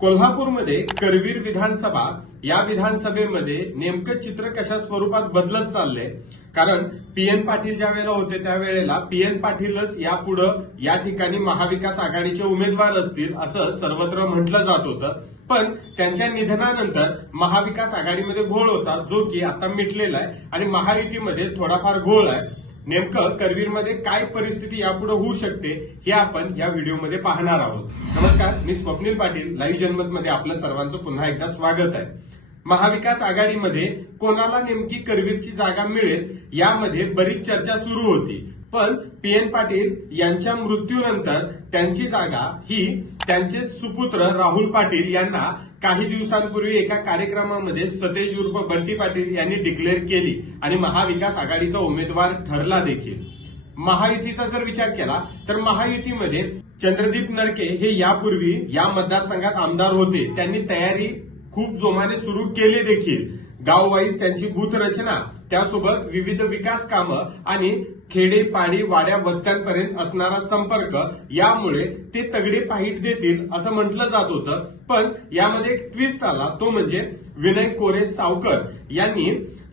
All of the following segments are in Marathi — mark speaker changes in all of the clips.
Speaker 1: कोल्हापूरमध्ये करवीर विधानसभा या विधानसभेमध्ये नेमकं चित्र कशा स्वरूपात बदलत चाललंय? कारण पी एन पाटील ज्या वेळेला होते त्यावेळेला पी एन पाटीलच यापुढे या ठिकाणी महाविकास आघाडीचे उमेदवार असतील असं सर्वत्र म्हटलं जात होतं. पण त्यांच्या निधनानंतर महाविकास आघाडीमध्ये घोळ होता जो की आता मिटलेला आहे. आणि महायुतीमध्ये थोडाफार घोळ आहे. नेमकं करवीरमध्ये काय परिस्थिती यापुढे होऊ शकते हे आपण या व्हिडिओमध्ये पाहणार आहोत. नमस्कार मी स्वप्नील पाटील लाईव्ह जनमत मध्ये आपलं सर्वांचं पुन्हा एकदा स्वागत आहे. महाविकास आघाडीमध्ये कोणाला नेमकी करवीरची जागा मिळेल यामध्ये बरीच चर्चा सुरू होती. पण पी एन पाटील यांच्या मृत्यूनंतर त्यांची जागा ही त्यांचे सुपुत्र राहुल पाटील यांना काही दिवसांपूर्वी एका कार्यक्रमामध्ये सतेज उर्फ बंटी पाटील यांनी डिक्लेअर केली आणि महाविकास आघाडीचा उमेदवार ठरला देखील. महायुतीचा जर विचार केला तर महायुतीमध्ये चंद्रदीप नरके हे यापूर्वी या मतदारसंघात आमदार होते. त्यांनी तयारी खूप जोमाने सुरू केले देखील. गाववाईज त्यांची भूतरचना त्यासोबत विविध विकास कामं आणि खेडे पाणी वाड्या वस्त्यांपर्यंत असणारा संपर्क यामुळे ते तगडे पाहिट देतील असं म्हटलं जात होतं. पण यामध्ये एक ट्विस्ट आला तो म्हणजे विनय कोरे सावकर यांनी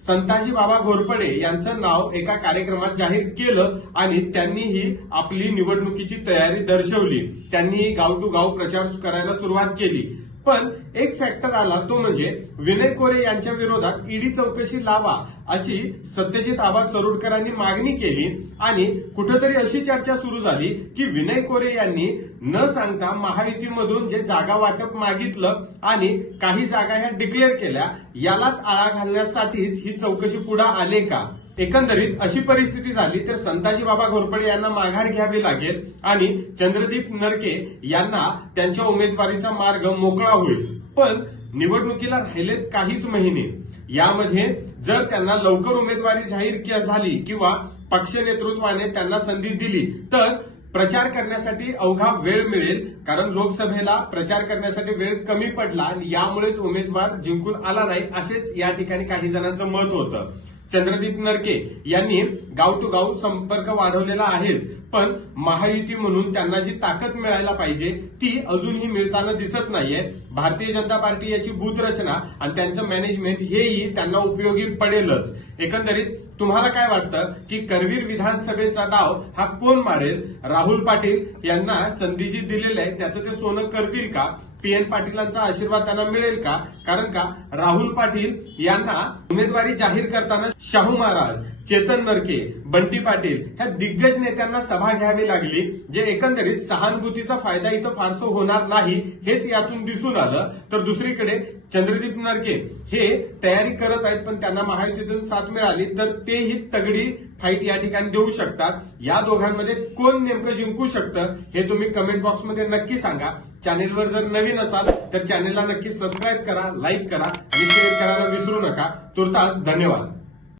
Speaker 1: संताजी बाबा घोरपडे यांचं नाव एका कार्यक्रमात जाहीर केलं आणि त्यांनीही आपली निवडणुकीची तयारी दर्शवली. त्यांनीही गाव टू गाव प्रचार करायला सुरुवात केली. पण एक फॅक्टर आला तो म्हणजे विनय कोरे यांच्या विरोधात ईडी चौकशी लावा अशी सत्यजित आबा सरोडकरांनी मागणी केली आणि कुठेतरी अशी चर्चा सुरू झाली की विनय कोरे यांनी न सांगता महायुतीमधून जे जागा वाटप मागितलं आणि काही जागा ह्या डिक्लेअर केल्या यालाच आळा घालण्यासाठीच ही चौकशी पुढे आले का? एकंदरीत अशी परिस्थिती झाली तर संताजी बाबा घोरपडे यांना माघार घ्यावी लागेल आणि चंद्रदीप नरके यांना त्यांच्या उमेदवारीचा मार्ग मोकळा होईल. पण निवडणुकीला राहिलेत काहीच महिने. यामध्ये जर त्यांना लवकर उमेदवारी जाहीर झाली किंवा पक्ष नेतृत्वाने त्यांना संधी दिली तर प्रचार करण्यासाठी अवघा वेळ मिळेल. कारण लोकसभेला प्रचार करण्यासाठी वेळ कमी पडला आणि यामुळेच उमेदवार जिंकून आला नाही असेच या ठिकाणी काही जणांचं मत होतं. चंद्रदीप नरके यांनी गाव टू गाव संपर्क वाढवलेला आहेच. पण महायुती म्हणून त्यांना जी ताकद मिळायला पाहिजे ती अजूनही मिळताना दिसत नाहीये. भारतीय जनता पार्टी याची भूतरचना आणि त्यांचं मॅनेजमेंट हेही त्यांना उपयोगी पडेलच. एकंदरीत तुम्हाला काय वाटतं की करवीर विधानसभेचा डाव हा कोण मारेल? राहुल पाटील यांना संधी जी दिलेली आहे त्याचं ते सोनं करतील का? पी एन पाटीलांचा आशीर्वाद त्यांना मिळेल का? कारण का? राहुल पाटील यांना उमेदवारी जाहीर करताना शाहू महाराज चेतन नरके बंटी पाटील ह्या दिग्गज नेत्यांना सभा घ्यावी लागली जे एकंदरीत सहानुभूतीचा फायदा इथं फारसं होणार नाही हेच यातून दिसून आलं. तर दुसरीकडे चंद्रदीप नरके हे तयारी करत आहेत पण त्यांना महायुतीतून साथ मिळाली. तर तेही तगडी फाईट या ठिकाणी देऊ शकतात. या दोघांमध्ये कोण नेमकं जिंकू शकतं हे तुम्ही कमेंट बॉक्समध्ये नक्की सांगा. चॅनेलवर जर नवीन असाल तर चॅनेलला नक्की सबस्क्राईब करा लाईक करा आणि शेअर करायला विसरू नका. तुर्तास धन्यवाद.